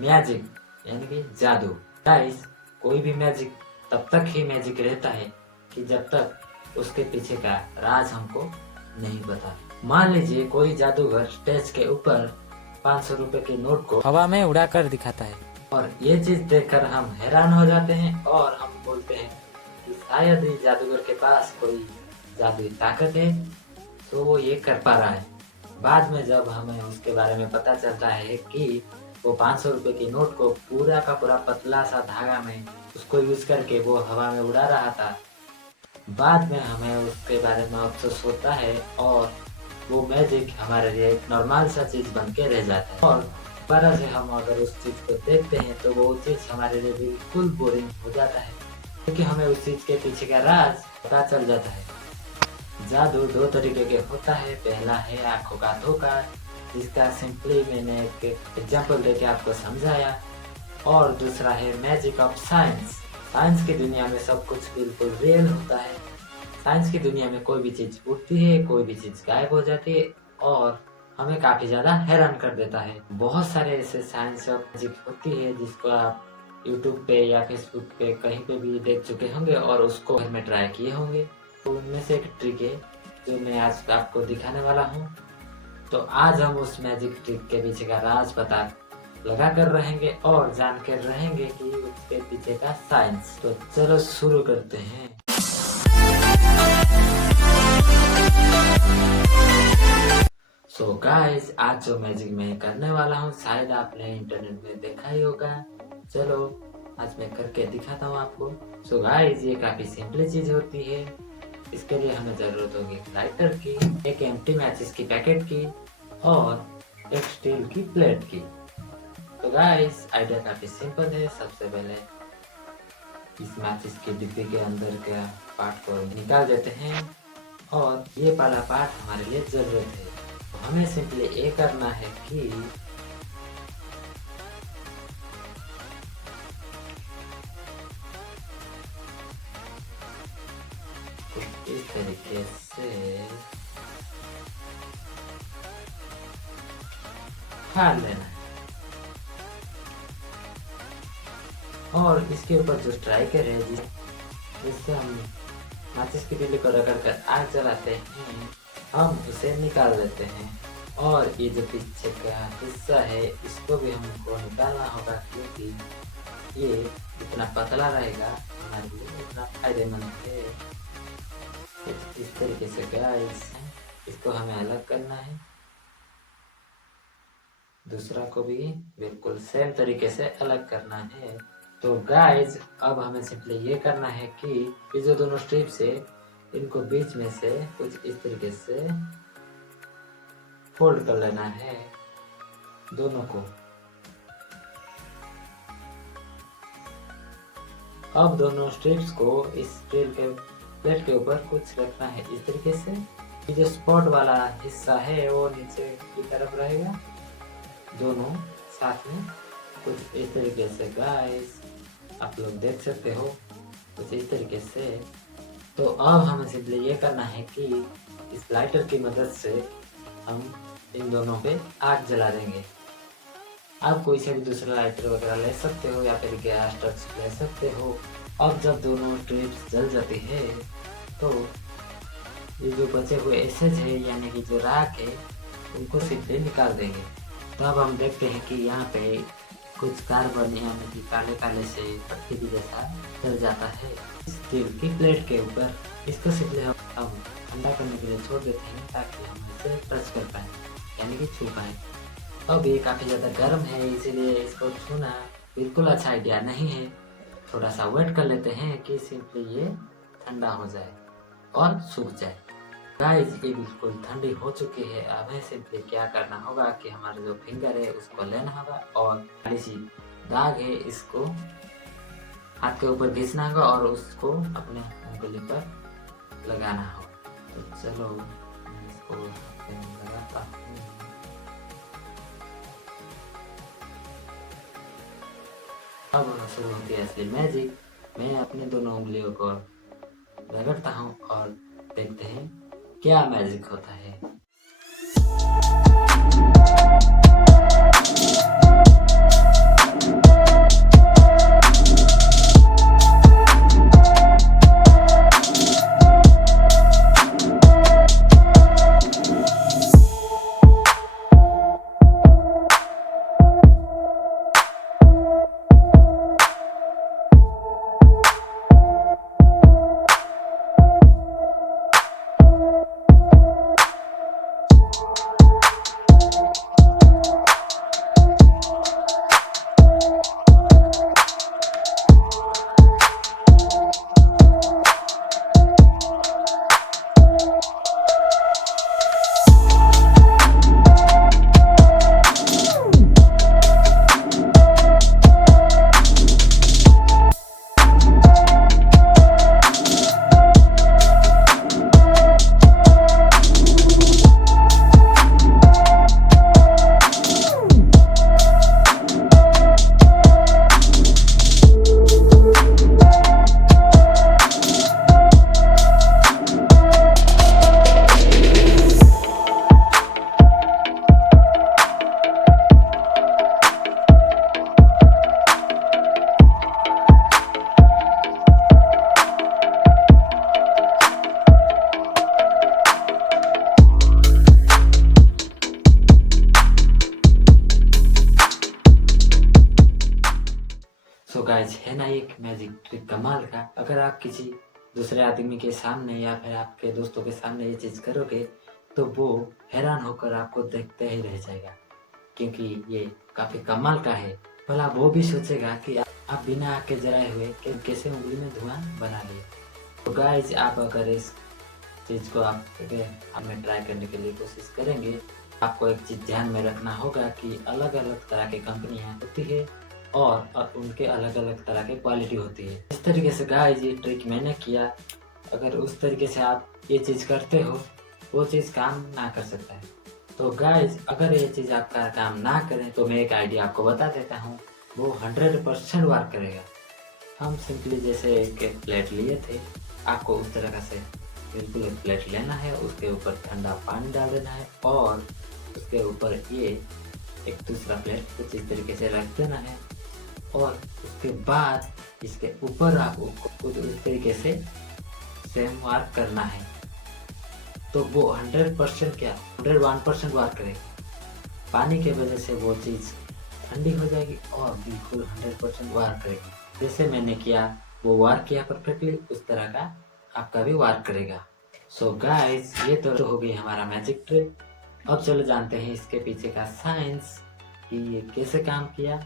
Magic यानी कि जादू। गाइस, कोई भी मैजिक तब तक ही मैजिक रहता है कि जब तक उसके पीछे का राज हमको नहीं पता। मान लीजिए कोई जादूगर स्टेज के ऊपर 500 रुपए के नोट को हवा में उड़ाकर दिखाता है और ये चीज देखकर हम हैरान हो जाते हैं और हम बोलते हैं कि शायद इस जादूगर के पास कोई जादुई ताकत है तो वो ये कर पा रहा है। बाद में जब हमें उसके बारे में पता चलता है कि वो 500 रुपए के नोट को पूरा का पूरा पतला सा धागा में उसको यूज करके वो हवा में उड़ा रहा था, बाद में हमें उसके बारे में अफसोस होता है और वो मैजिक हमारे लिए एक नॉर्मल सा चीज बन के रह जाता है। और दोबारा से हम अगर उस चीज को देखते हैं तो वो चीज हमारे लिए बिल्कुल बोरिंग हो जाता है, क्योंकि हमें उस चीज के पीछे का राज पता चल जाता है। जादू दो तरीके के होता है। पहला है आंखों का धोखा, जिसका सिंपली मैंने एक एग्जांपल देके आपको समझाया, और दूसरा है मैजिक ऑफ साइंस। साइंस की दुनिया में सब कुछ बिल्कुल रियल होता है। साइंस की दुनिया में कोई भी चीज उड़ती है, कोई भी चीज गायब हो जाती है और हमें काफी ज्यादा हैरान कर देता है। बहुत सारे ऐसे साइंस ऑफ मैजिक होती है जिसको आप यूट्यूब पे या फेसबुक पे कहीं पे भी देख चुके होंगे और उसको घर में ट्राई किए होंगे। तो उनमें से एक ट्रिक है जो मैं आज आपको दिखाने वाला हूँ। तो आज हम उस मैजिक ट्रिक के पीछे का राज पता लगा कर रहेंगे और जान कर रहेंगे कि उसके पीछे का साइंस। तो चलो शुरू करते हैं। सो गाइस, आज जो मैजिक मैं करने वाला हूँ शायद आपने इंटरनेट में देखा ही होगा। चलो आज मैं करके दिखाता हूँ आपको। सो गाइस, ये काफी सिंपल चीज होती है। इसके लिए हमें जरूरत होगी लाइटर की, एक एम्प्टी मैचिस की पैकेट की और एक स्टील की प्लेट की। तो गाइस, आइडिया काफी सिंपल है। सबसे पहले इस मैचिस की डिब्बी के अंदर के पार्ट को निकाल देते हैं और ये वाला पार्ट हमारे लिए जरूरत है। तो हमें सिंपली ये करना है कि इस तरीके से फाड़ लेना है और इसके ऊपर जो स्ट्राइकर है जिससे हम माचिस की तीली को रगड़ कर आग जलाते हैं, हम उसे निकाल लेते हैं। और ये जो पीछे का हिस्सा है इसको भी हमको निकालना होगा, क्योंकि ये इतना पतला रहेगा हमारे लिए इतना फायदेमंद है। इस तरीके से गाइस इसको हमें अलग करना है। दूसरा को भी बिल्कुल सेम तरीके से अलग करना है। तो गाइस, अब हमें सिंपली ये करना है कि ये जो दोनों स्ट्रिप्स है इनको बीच में से कुछ इस तरीके से फोल्ड कर लेना है दोनों को। अब दोनों स्ट्रिप्स को इस स्टील के प्लेट के ऊपर कुछ रखना है इस तरीके से। ये जो स्पॉट वाला हिस्सा है वो नीचे की तरफ रहेगा, दोनों साथ में कुछ इस तरीके से। गाइस, आप लोग देख सकते हो कुछ इस तरीके से। तो अब हमें सिंपली ये करना है कि इस लाइटर की मदद से हम इन दोनों पे आग जला देंगे। आप कोई से भी दूसरा लाइटर वगैरह ले सकते हो या फिर गैस टॉर्च ले सकते हो। अब जब दोनों स्ट्रिप्स जल जाती है तो ये जो बचे हुए एसेज है यानी कि जो राख है उनको सीधे निकाल देंगे। तो अब हम देखते हैं कि यहाँ पे कुछ कार्बन यानी कि काले काले से पट्टी भी जैसा जल जाता है स्टील की प्लेट के ऊपर। इसको सीधे हम ठंडा करने के लिए छोड़ देते हैं ताकि हम इसे टच कर पाए यानी कि छू पाए। अब ये काफ़ी ज़्यादा गर्म है, इसीलिए इसको छूना बिल्कुल अच्छा आइडिया नहीं है। थोड़ा सा वेट कर लेते हैं कि सिंपली ये ठंडा हो जाए और सूख जाए। गाइस, ये बिल्कुल ठंडी हो चुकी है। अब हमें सिंपली क्या करना होगा कि हमारा जो फिंगर है उसको लेना होगा और काली सी दाग है इसको हाथ के ऊपर घिसना होगा और उसको अपने उंगली पर लगाना होगा। तो चलो मैं इसको लगाता हूँ। अब शुरू होती है असली मैजिक। मैं अपनी दोनों उंगलियों को रगड़ता हूँ और देखते हैं क्या मैजिक होता है। मैजिक ट्रिक कमाल का। अगर आप किसी दूसरे आदमी के सामने या फिर आपके दोस्तों के सामने ये चीज़ करोगे तो वो हैरान होकर आपको देखते ही रह जाएगा, क्योंकि ये काफ़ी कमाल का है। भला वो भी सोचेगा कि आप बिना आग के जलाए हुए कैसे उंगली में धुआं बना लिए। तो गाइज, आप अगर इस चीज़ को आप हमें ट्राई करने के लिए कोशिश करेंगे, आपको एक चीज़ ध्यान में रखना होगा कि अलग अलग तरह की कंपनियां होती है और उनके अलग अलग तरह की क्वालिटी होती है। इस तरीके से गाइज ये ट्रिक मैंने किया। अगर उस तरीके से आप ये चीज़ करते हो, वो चीज़ काम ना कर सकता है। तो गाइज, अगर ये चीज़ आपका काम ना करें तो मैं एक आइडिया आपको बता देता हूँ, वो 100% वर्क करेगा। हम सिंपली जैसे एक प्लेट लिए थे, आपको उस तरह से बिल्कुल एक प्लेट लेना है, उसके ऊपर ठंडा पानी डाल देना है और उसके ऊपर ये एक दूसरा प्लेट कुछ इस तरीके से रख देना है और उसके बाद इसके ऊपर आपको कुछ इस तरीके से सेम वर्क करना है। तो वो 100% क्या 101% वर्क करेगा। पानी के वजह से वो चीज़ ठंडी हो जाएगी और बिल्कुल 100% वर्क करेगी। जैसे मैंने किया वो वर्क किया परफेक्टली, उस तरह का आपका भी वर्क करेगा। सो गाइस, ये तो हो गई हमारा मैजिक ट्रिक। अब चलो जानते हैं इसके पीछे का साइंस कि ये कैसे काम किया।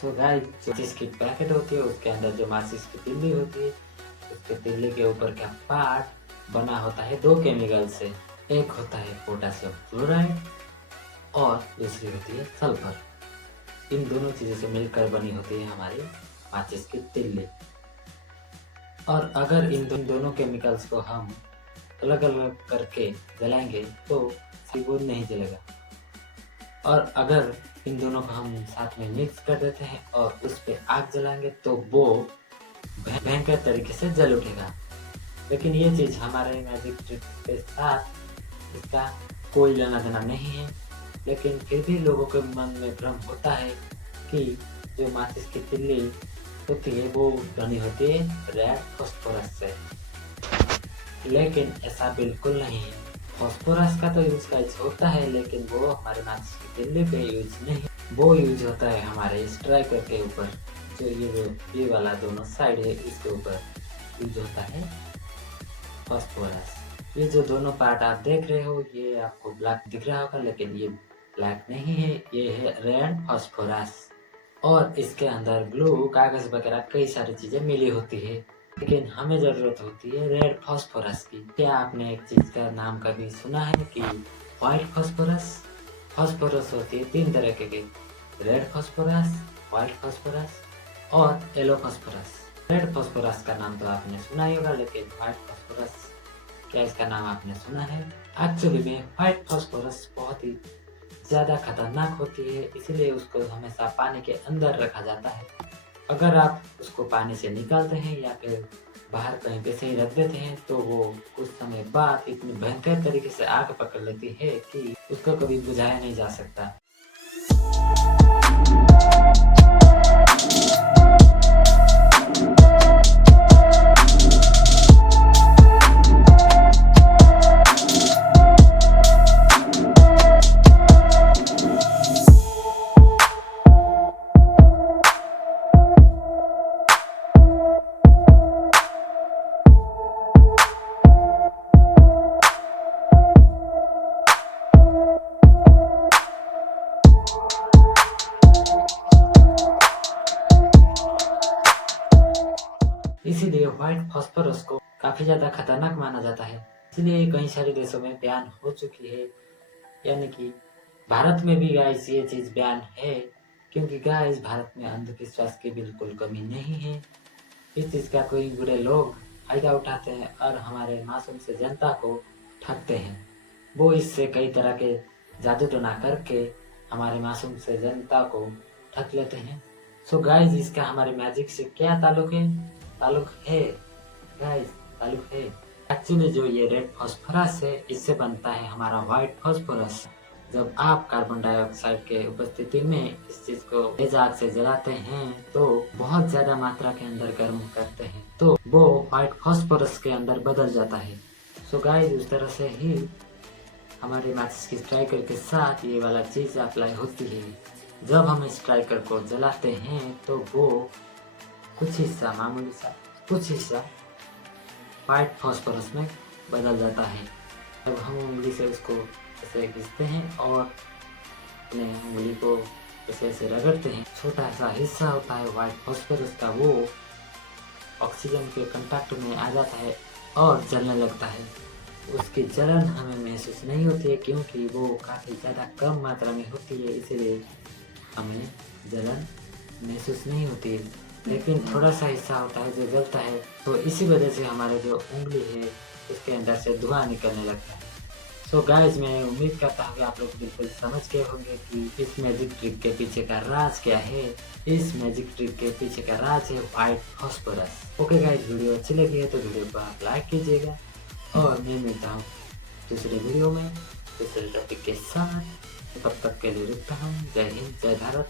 सो गाइस, जिसकी पैकेट होती है उसके अंदर जो माचिस की तिल्ली होती है, उसके तिल्ली के ऊपर का पार्ट बना होता है दो केमिकल से। एक होता है पोटेशियम क्लोराइड और दूसरी होती है सल्फर। इन दोनों चीज़ों से मिलकर बनी होती है हमारी माचिस की तिल्ली। और अगर इन दोनों केमिकल्स को हम अलग अलग करके जलाएंगे तो वो नहीं जलेगा। और अगर इन दोनों को हम साथ में मिक्स कर देते हैं और उस पर आग जलाएंगे तो वो भयंकर तरीके से जल उठेगा। लेकिन ये चीज़ हमारे मैजिक ट्रिक के साथ इसका कोई लेना देना नहीं है। लेकिन फिर भी लोगों के मन में भ्रम होता है कि जो माचिस की तिल्ली होती है वो बनी होती है रेड फास्फोरस से, लेकिन ऐसा बिल्कुल नहीं है। फास्फोरस का तो यूज गाइस होता है, लेकिन वो हमारे माचिस की तिल्ली पे यूज नहीं, वो यूज होता है हमारे स्ट्राइकर के ऊपर, जो ये वाला दोनों साइड है इसके ऊपर यूज होता है फास्फोरस। ये जो दोनों पार्ट आप देख रहे हो ये आपको ब्लैक दिख रहा होगा, लेकिन ये ब्लैक नहीं है, ये है रेड फास्फोरस। और इसके अंदर ग्लू, कागज वगैरह कई सारी चीजें मिली होती है, लेकिन हमें जरूरत होती है रेड फास्फोरस की। क्या आपने एक चीज का नाम कभी सुना है कि व्हाइट फास्फोरस? फास्फोरस होती है तीन तरह के, रेड फास्फोरस, व्हाइट फास्फोरस और येलो फास्फोरस। रेड फास्फोरस का नाम तो आपने सुना ही होगा, लेकिन व्हाइट फास्फोरस क्या इसका नाम आपने सुना है? एक्चुअली में व्हाइट फास्फोरस बहुत ही ज़्यादा खतरनाक होती है, इसीलिए उसको हमेशा पानी के अंदर रखा जाता है। अगर आप उसको पानी से निकालते हैं या फिर बाहर कहीं पे से ही रख देते हैं तो वो कुछ समय बाद इतनी भयंकर तरीके से आग पकड़ लेती है कि उसको कभी बुझाया नहीं जा सकता। इसीलिए व्हाइट फास्फोरस को काफी ज्यादा खतरनाक माना जाता है, इसलिए कई सारे देशों में बैन हो चुकी है। यानी कि भारत में भी गाइस ये चीज बैन है, क्योंकि गाइस भारत में अंधविश्वास की बिल्कुल कमी नहीं है। इस चीज का कोई बुरे लोग फायदा उठाते हैं और हमारे मासूम से जनता को ठगते हैं। वो इससे कई तरह के जादू टोना करके हमारे मासूम से जनता को ठग लेते हैं। सो गाइस, इसका हमारे मैजिक से क्या ताल्लुक है? ताल्लुक है गाइस, ताल्लुक है। एक्चुअली जो ये रेड फास्फोरस है, इससे बनता है हमारा व्हाइट फास्फोरस। जब आप कार्बन डाइऑक्साइड के उपस्थिति में इस चीज को तेज आग से जलाते हैं तो बहुत ज्यादा मात्रा के अंदर गर्म करते हैं तो वो व्हाइट फास्फोरस के अंदर बदल जाता है। सो गाइस, उस तरह से ही हमारे माचिस की स्ट्राइकर के साथ ये वाला चीज अप्लाई होती है। जब हम स्ट्राइकर को जलाते हैं तो वो कुछ हिस्सा मामूली सा, कुछ हिस्सा वाइट फॉस्फोरस में बदल जाता है। जब हम उंगली से उसको ऐसे खींचते हैं और अपने उंगली को ऐसे ऐसे रगड़ते हैं, छोटा सा हिस्सा होता है वाइट फॉस्फोरस का, वो ऑक्सीजन के कांटेक्ट में आ जाता है और जलने लगता है। उसकी जलन हमें महसूस नहीं होती है क्योंकि वो काफ़ी ज़्यादा कम मात्रा में होती है, इसीलिए हमें जलन महसूस नहीं होती है। लेकिन थोड़ा सा हिस्सा होता है जो जलता है, तो इसी वजह से हमारे जो उंगली है उसके अंदर से धुआं निकलने लगता है। सो गाइस, मैं उम्मीद करता हूँ कि आप लोग बिल्कुल समझ गए होंगे कि इस मैजिक ट्रिक के पीछे का राज क्या है। इस मैजिक ट्रिक के पीछे का राज है white phosphorus. Okay guys, video अच्छी लगी है तो वीडियो को आप लाइक कीजिएगा और मैं मिलता हूँ दूसरे वीडियो में दूसरे टॉपिक के साथ। तब तक के लिए रुकता हूँ। जय हिंद, जय भारत।